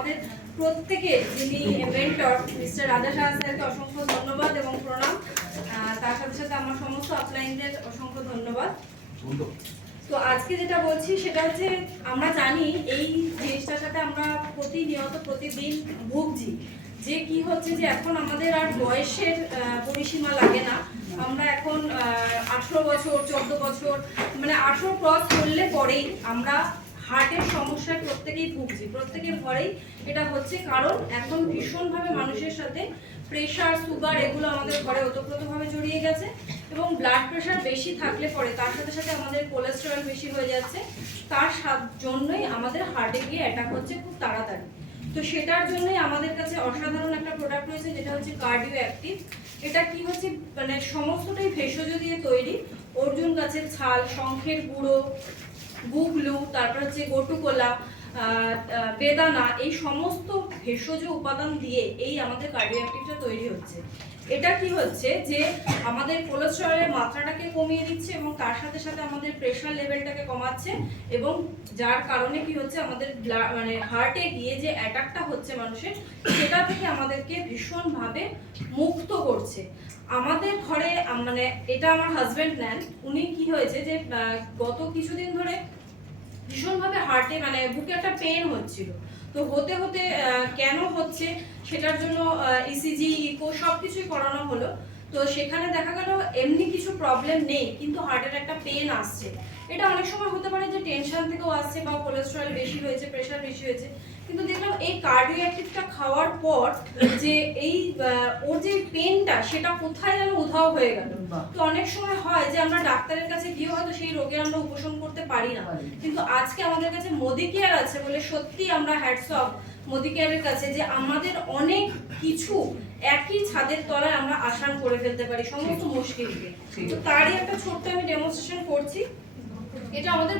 আমাদের প্রত্যেকের যিনি মেন্টর মিস্টার রাজা শাহ স্যারকে অসংখ্য ধন্যবাদ এবং প্রণাম। তার সাথে সাথে আমার সমস্ত আপলাইনদের অসংখ্য ধন্যবাদ। তো আজকে যেটা বলছি সেটা হচ্ছে, আমরা জানি এই জিনিসটার সাথে আমরা প্রতিনিয়ত প্রতিদিন ভুগছি, যে কি হচ্ছে যে এখন আমাদের আর বয়সের পরিসীমা লাগে না। আমরা এখন 18 বছর 14 বছর মানে 18 ক্রস করলে পরেই আমরা হার্টের সমস্যায় প্রত্যেকেই ভুগছি, প্রত্যেকের ঘরেই এটা হচ্ছে। কারণ এখন ভীষণভাবে মানুষের সাথে প্রেশার, সুগার এগুলো আমাদের ঘরে ওতপ্রোতভাবে জড়িয়ে গেছে, এবং ব্লাড প্রেশার বেশি থাকলে পরে তার সাথে সাথে আমাদের কোলেস্টেরল বেশি হয়ে যাচ্ছে। তার জন্যই আমাদের হার্টে গিয়ে অ্যাটাক হচ্ছে খুব তাড়াতাড়ি। তো সেটার জন্যই আমাদের কাছে অসাধারণ একটা প্রোডাক্ট রয়েছে, যেটা হচ্ছে কার্ডিও অ্যাক্টিভ। এটা কি হচ্ছে, মানে সমস্তটাই ভেষজ দিয়ে তৈরি। অর্জুন গাছের ছাল, শঙ্খের গুঁড়ো, গুগলু, তারপর হচ্ছে গটুকোলা, বেদানা, এই সমস্ত ভেষজ উপাদান দিয়ে এই আমাদের কার্ডিও অ্যাক্টিভটা তৈরি হচ্ছে। এটা কি হচ্ছে যে আমাদের কোলেস্টেরলের মাত্রাটাকে কমিয়ে দিচ্ছে এবং তার সাথে সাথে আমাদের প্রেশার লেভেলটাকে কমাচ্ছে, এবং যার কারণে কি হচ্ছে আমাদের মানে হার্টে গিয়ে যে অ্যাটাকটা হচ্ছে মানুষের, সেটা থেকে আমাদেরকে ভীষণভাবে মুক্ত করছে। আমাদের ঘরে মানে এটা আমার হাজবেন্ড নেন, উনি কি হয়েছে যে গত কিছুদিন ধরে ভীষণভাবে হার্টে মানে বুকে একটা পেন হচ্ছিল। তো হতে হতে কেন হচ্ছে সেটার জন্য ইসিজি, ইকো সবকিছুই করানো হলো। তো সেখানে দেখা গেল এমনি কিছু প্রবলেম নেই, কিন্তু হার্টের একটা পেন আসছে। এটা অনেক সময় হতে পারে যে টেনশন থেকেও আসছে বা কোলেস্টেরল বেশি হয়েছে, প্রেশার বেশি হয়েছে। কিন্তু দেখলাম এই কার্ডিও অ্যাক্টিভটা খাওয়ার পর যে এই ওর যে পেনটা সেটা কোথায় যেন উধাও হয়ে গেল। তো অনেক সময় হয় যে আমরা ডাক্তারের কাছে গিয়ে হয়তো সেই রোগের আমরা উপশম করতে পারি না, কিন্তু আজকে আমাদের কাছে মোদি কেয়ার আছে বলে সত্যি আমরা হ্যাটস অফ মোদি কেয়ারের কাছে, যে আমাদের অনেক কিছু একই ছাদের তলায় আমরা আসান করে ফেলতে পারি সমস্ত মুশকিলকে। তো তারই একটা ছোট্ট আমি ডেমনস্ট্রেশন করছি। এটা আমাদের